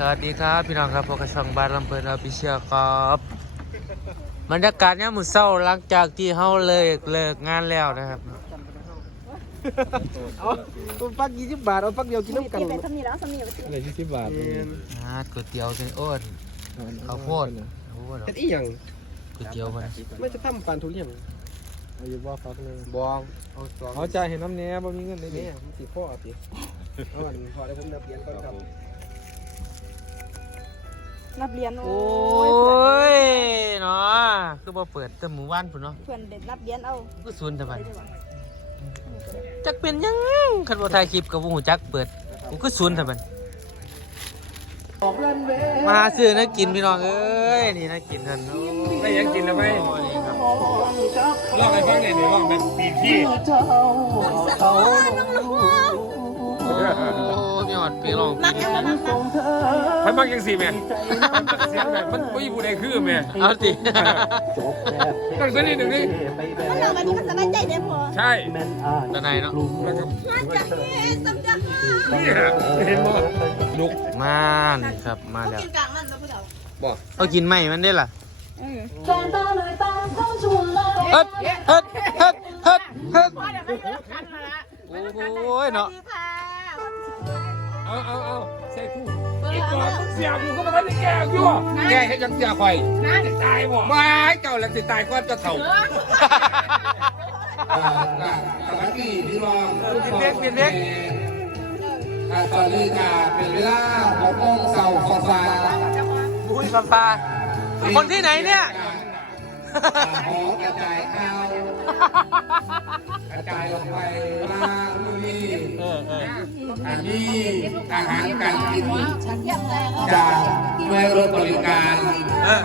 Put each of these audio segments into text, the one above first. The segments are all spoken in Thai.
สวัสดีครับ พี่น้องครับพบกับช่องบ้านลำเพลินอภิเชียครับบรรยากาศเนี่ยามมือเศร้าหลังจากที่เฮาเลิกเลิกงานแล้วนะครับเอาปักยี่สิบบาทเอาปักเดียวกินน้ำกันเป็นสำนีแล้วสำนีไปสิอะไรยี่สิบบาทอ่าก๋วยเตี๋ยวเป็นโอ้นข้าวโพดโอ้โหเป็นอีหยังก๋วยเตี๋ยวมันไม่จะทำปานทุเรียนอายุว่าฟักเลยบองเอาสองเขาใจายเห็นน้ำเนี้ยบ่มีเงินเลยนี่นี่มันสีพ่อสิเอาอันพอได้ผมเดือเปลี่ยนก่อนครับ นับเรียนโอ้ยยเนาะคือบ่เปิดแต่หมู่บ้านพุ่นเนาะเพื่อนเด็ดนับเรียนเอาก็ศูนย์แต่บัดจักเป็นหยังคันบ่ถ่ายคลิปกับบ่ฮู้จักเปิดกูก็ศูนย์แต่บัดมาหาซื้อนะกินพี่น้องเอ้ยนี่นะกินกันโอ้ยไม่ยังกินแล้วไหมโอ้ยครับลองให้ฟังหน่อยเดี๋ยวลองแบบปีกที่โอ้มีหอ ดเพลงร้องเพลงพันมักยังสี่แม่เสียงแบบมันไม่มีผู้ใดคือแม่เอาสิต้องสักนิดหนึ่งนี่มันเอาแบบนี้มันสบายใจเด้อพอใช่ตาไหนเนาะแล้วก็มันจะเฮ็ดสำจักเนี่ยเห็นบ่นุกมานี่ครับมาแล้วกินกลางนั่นแล้วผู้เฒ่าบ่เอากินไหมมันได้ล่ะเออเฮ็ดเฮ็ดเฮ็ดเฮ็ดเฮ็ดโอ้ยเนาะดีค่ะ เอาเอาเอาใส่คู่ไอ้ก่อนเสียกูก็มาทันได้แก่อยู่แก่ให้ยังเสียข่อยจะตายบ่ไม่เจ้าแล้วสิตายก่อนจะเถ่าสวัสดีพี่น้องกินเล็กกินเล็กตอนนี้ค่ะเป็นเวลาหกโมงเช้าฟ้าฟ้าบุ้ยปลาปลาคนที่ไหนเนี่ย หอกระจายข้าวกระจายลงไปล่างนี่เออเอออันนี้อาหารการกินจากหน่วยรถบริการเออ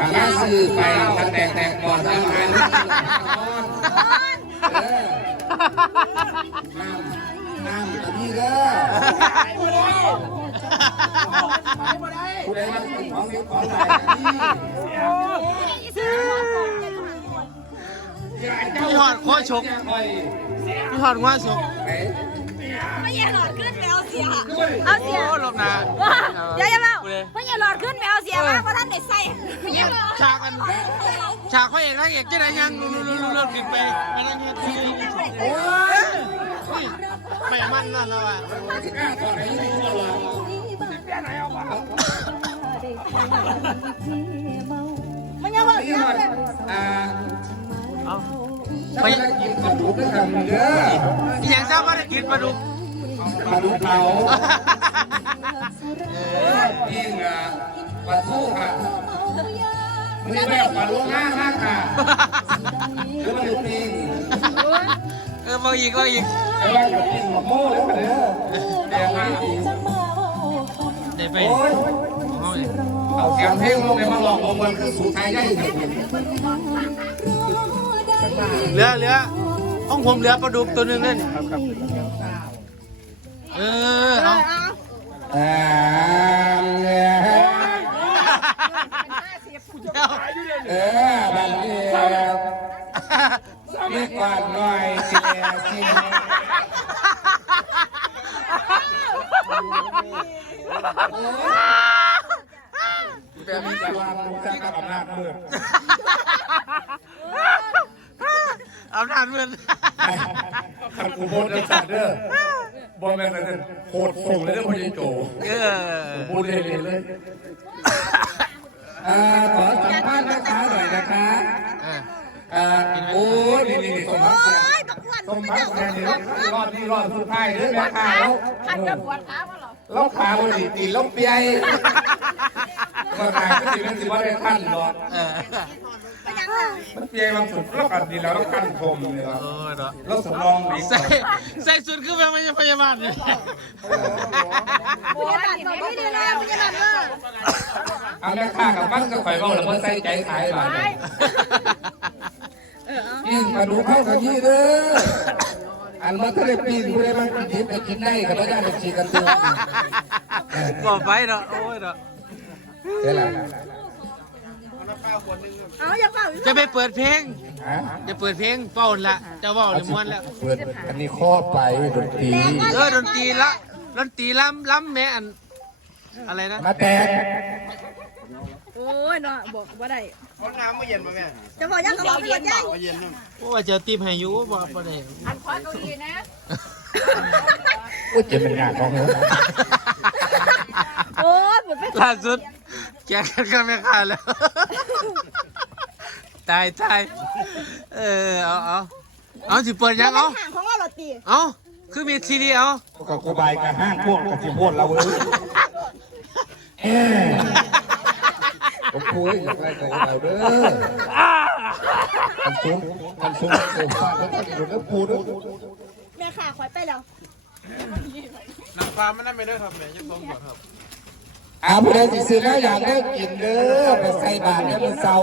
อาหารซื้อไปตั้งแต่แต่ก่อนอาหารเออน้ำน้ำอันนี้เด้อผู้ใดมาของของนี้ของไหน พี่หอดโคชกพี่หอดว่าชกไม่อย่าหลอดขึ้นไปเอาเสียเอาเสียโอ้หลบหนาอย่าอย่าเมาไม่อย่าหลอดขึ้นไปเอาเสียมาเพราะท่านได้ใส่อย่าฉากกันฉากเขาเอกนางเอกจะได้ยังลุ้นลุ้นลุ้นลุ้นขึ้นไปอันนั้นเนี่ยโอ้ยไม่มันนั่นแล้วอะมันอย่าบอกนี่มันอ่าเอา ไปกินกับหมูด้วยกันเด้ออีหยังทราบว่าได้กินปลาดุกปลาดุกเผาเอเอออยิ่งอะปลาทูค่ะไม่แบบปลาลูกห้างห้างค่ะหรือปลาดุกปิ้งเออมาอีกมาอีกหรือว่ากับปิ้งหมกโม่แล้วกันเด้อเดี๋ยวมาได้ไปโอ้ยเอาเลยเอาแกมเพลงลงไปมาลองของมันคือสูตรไทยได้ครับ เหลือเหลือห้องผมเหลือปลาดุกตัวหนึงนั่นเออเอาอ่าเนี่ยเออแบบนี้มีกวาดหน่อยสิแลสิแบบนี้จะวางมุกจังกับอำนาจมืด เอาหนานเมือนขันกูโบนจัดเด้อบอลแมนนั่นโคตรส่งเลยเด้อพ่อใหญ่โจเออพูดเลยเลยอ่าขอสัมภาษณ์นะคะหน่อยนะคะเอออ่าโอ้นี่นี่นี่สมพักแสนสมพักแสนนี่รอดนี่รอดสุดท้ายเด้อแม่ค้าแล้วขันกระบวนขาบ่หรอเราขาบดีตีเราเปียมาขายก็ตีเป็นสิว่าได้ขั้นหรอกเออไม่ยังล่ะมันเปียบางสุดเรากัดดีแล้วเราขั้นคมเลยครับโอ้ยเนาะเราสำรองดีใส่ใส่สุดคือแบบไม่ใช่พยาบาลเลยพยาบาลบอกไม่ดีแล้วพยาบาลเออเอาแม่ค้ากับมันก็ข่อยเบาแล้วมันใส่ใจขายบาทกินมาดูเข้ากันยี่เด้ออันมันก็เลยปีนกูได้มันกินไปกินได้กับไม่ได้ไปฉีกันตัวก่อไปเนาะโอ้ยเนาะเท่าไหร่ เอาอย่าเป่าจะไปเปิดเพลง ฮะจะเปิดเพลงเป้าละเจะว่าหรือม้วนแล้ว เปิดอันนี้ข้อไปดนตรีเออดนตรีละดนตรีล้ำล้ำแม่อัน อะไรนะ มาแตกโอ้ยเนาะบอกว่าได้ห้องน้ำไม่เย็นป่ะแม่จะบอกยังกับบอกเย็นยังไม่เย็นเนี่ยโอ้เจอตีมให้อยู่บ่บ่ได้อันขอเก้าอี้นะอุ้ยเจ็บเป็นงานของเขาโอ้ยปวดไปล่าสุด แกกันกันไม่ขาดแล้ว ตายตายเออเอาเอาเอาสิเปิดยังเอาห่างของเราหรอตีเอาคือมีทีเดียวก็กูบายกับห้างพวกกับสิโพดเราเว้ยเอ้ยผมคุยกับอะไรกับเราเด้อทันซุ้มทันซุ้มเออฟ้าทันซุ้มเดี๋ยวก็พูดด้วยแม่ขาคอยไปแล้วหนังปลามันนั่นไม่ได้ครับแม่ยังต้องก่อนครับ อาผู้ใดสิซื้อแล้วอยากได้กินเด้อไปใส่บาตรเนี่ยมันเศร้า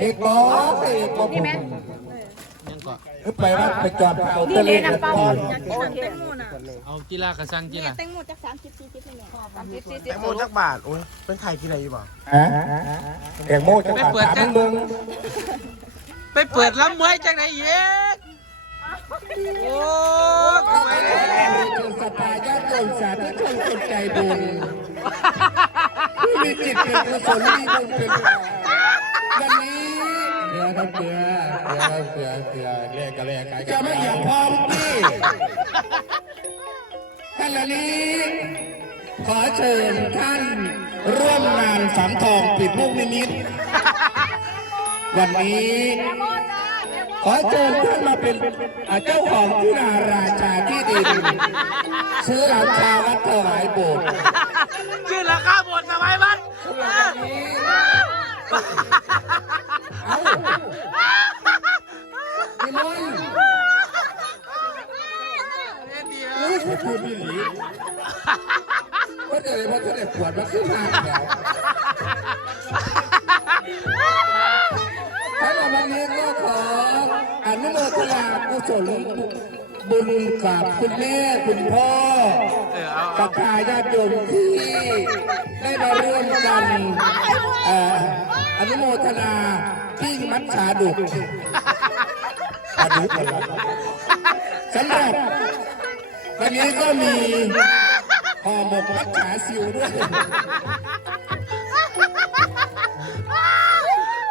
เอกบอสเอกบอสไปว่าไปจอดเอาตะเลียนก่อนอยากกินแตงโมน่ะเอากีฬากระสังกีฬาแตงโมจากสามสิบสี่สิบนี่แตงโมจักบาทโอ้ยเป็นไข่กินอะไรอยู่บ่ฮะแตงโมจะขาดสามเมืองไปเปิดลำมวยจากไหนเย็ดโอ้ยทำไมเนี่ยเป็นสปายาติโยมสาธุชนคนใจบุญ มีจิตเป็นกุศลมีบุญเป็นวันนี้เสือครับเสือเสือเสือเสือแลกกันแลกกันจะไม่อยากพร้อมที่ท่านเหละนี้ ขอเชิญท่านร่วมงานสังทองปิดมุกนิมิตวันนี้ ขอเชิญท่านมาเป็นเจ้าของที่นาราชาที่ดิน ซื้อหลังคาวัดถวายโบสถ์ชื่อราคาบทสมัยมันเอ้าพี่มนต์อุ้ยพูดพี่หลีก็เจอเลยเพราะเธอได้ปวดมาขึ้นมาแล้วทั้งหมดวันนี้ก็ขออนุโมทนากุศลบุญ บุญกับคุณแม่คุณพ่อเออเอากับทายาทโยมที่ได้มาร่วมกันอนุโมทนาที่มัดฉาดุกฉาดุกอะไรสำหรับวันนี้ก็มีห่อหมกมัดฉาซิวด้วย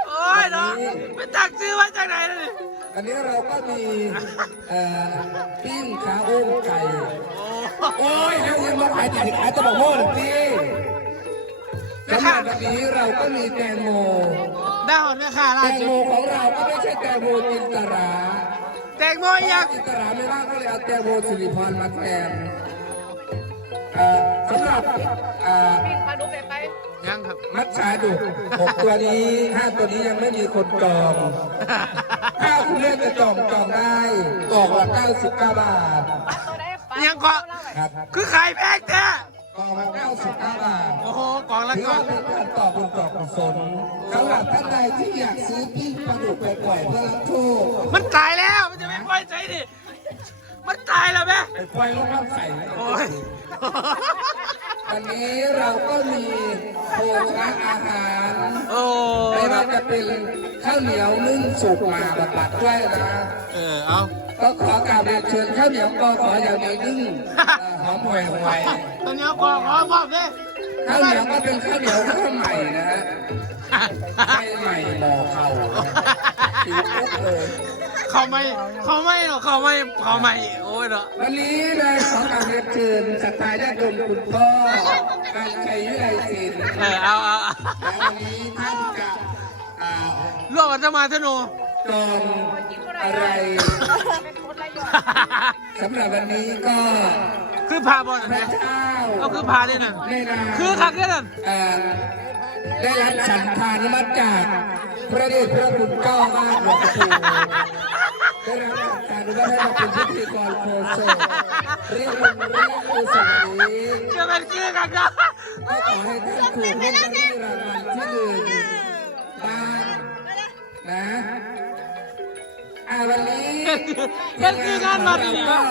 โอ้ยเนาะไปตักชื่อมาจากไหนเลย อันนี้เราก็มีเอ่อปิ้งขาโอ้งไก่ โอ้ยแล้วยังมาขายดิบขายตะบอกโม่หรือพี่สำหรับวันนี้เราก็มีแตงโมได้หอนแม่ค้าแตล่างสุโมดของเราก็ไม่ใช่แตงโมจินตราแตงโมยักษ์จินตราไม่ว่างก็เลยเอาแตงโมสิริพรมาแทนเอ่อสำหรับเอ่อยั งครับ มัดชาดุหกตัวนี้ห้าตัวนี้ยังไม่มีคนจอง ถ้าคุณเล่นจะจองจองได้กล่องละ99 บาท ยังก็ครับคือขายแพงแท้กล่องละ99 บาทโอ้โหกล่องละถือก่อว่านเป็นการตอบบุญตอบกุศลสำหรับท่านใดที่อยากซื้อปิ้งปลาดุกไปปล่อยเพื่อรับโชค มันตายแล้วมันจะไม่ปล่อยใจดิ มันตายแล้วแม่ไปปล่อยลงน้ำใสโอ้ยวันนี้เราก็มีโภชนะอาหารโอ้ไม่ว่าจะเป็นข้าวเหนียวนึ่งสุกมาบำบัดด้วยนะเออเอาก็ขอกราบเรียนเชิญข้าวเหนียวก็ขออย่างนี้นึ่งเอ่อหอมห่วยห่วยตอนนี้กองขอมอบเลยข้าวเหนียวก็เป็นข้าวเหนียวข้าวใหม่นะฮะไม่ใหม่หมอเข่าผิวปุ๊บเลย เขาไม่เขาไม่หรอกเขาไม่เขาไม่โอ้ยเนาะวันนี้เลยขอกราบเรียนเชิญสัตยาญาติโยมคุณพ่อการชัยวิไลศิลป์เออเอาเอาเอาแล้ววันนี้ท่านจะอ่าล่วงกันจะมาธนู จองอะไรสำหรับวันนี้ก็คือพาบอลพไหมระเจ้าก็คือพาได้นั่นได้นาม คือคักได้นั่นเอ่อได้รับฉันทานุมัติจากพระเดชพระคุณเจ้ามากหลวงปู่ ได้รับฉันทานุมัติให้มาเป็นพิธีกรโคโซเรียกมันเรียกอุสานีจะเป็นคือคักนะก็ขอให้ท่านถูกลอตเตอรี่รางวัลที่หนึ่งบ้านนะอ่าวันนี้เป็นคืองานมาดีวะ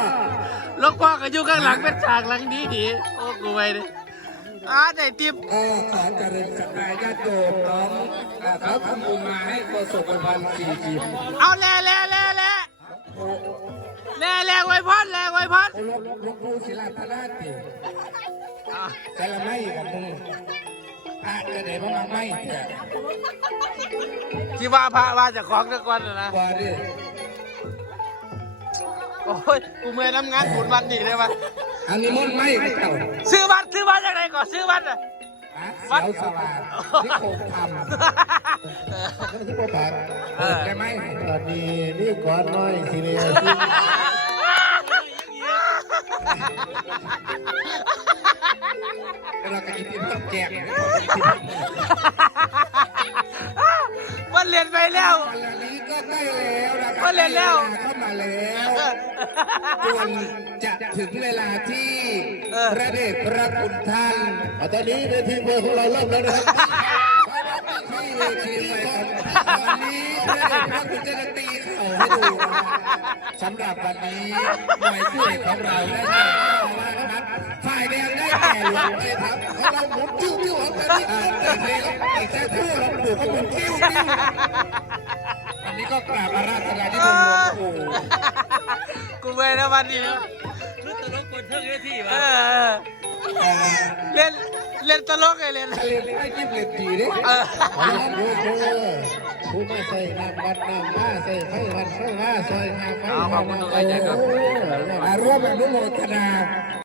ลูกกวางก็อยู่ข้างหลังเป็นฉากหลังดีดีโอ้กูไปดิอ่าได้ติบก็ขอเจริญสัตยาญาติโยมน้องอ่เขาทำบุญมาให้โฆษกพันธ์สี่สิบเอาแล่แล่แล่ แล่แน่แรงไว้พัดแรงไว้พัดโอ้ลบลบผู้ศิลาธราชติอะแต่ละไม่กับมึงอาจจะได้บ้างไม่แต่ที่ว่าพระว่าจะของตะกอนน่ะนะว่าดิโอ้ยกูเมื่อยน้ำงานบุญวันนี้ได้ปะอันนี้มนต์ไม่กับเจ้าซื้อบัตรซื้อบัตรจากไหนก่อนซื้อบัตรอะ เสาสว่างที่โคงทำที่โคงผักใช่ไหมตอนนี้นี่ก่อนน้อยทีเดียวเราก็ยินดีเพิ่มแกง มันเรียนไปแล้ววันนี้ก็ใกล้แล้วนะครัมาเล่นแล้วเข้ามาแล้วจนจะถึงเวลาที่เออพระเดชพระคุณท่านตอนนี้เวทีมวยของเราเริ่มแล้วนะครับที่ เวทีมวยตอนนี้พระเดชพระคุณจะตีเข่าให้ดูสำหรับวันนี้หน่วยคู่เอกของเราได้แก่ว่านะครับฝ่ายแดงได้แก่หลวงเทพครับเราหมุนจิ้วจิ้วของเรานี่เกิดเลยครับไอ้แท้ทู่เราปลูกก็หมุนจิ้วจิ้วอันนี้ก็กราบอาราธนาที่หลวงปู่กูเมื่อยนะวันนี้รู้ตลกคนเทิงเวทีเอวะเล่น เล่นตลกไงเล่นทะเลไม่จิ้มเล็ดดีดิเออผู้ผู้ไม่ใส่น้ำวัดน้ำมาใส่ไฟวันไฟว่าซอยหาไฟเอาขอบคุณทุกท่านครับร่วมอนุโมทนา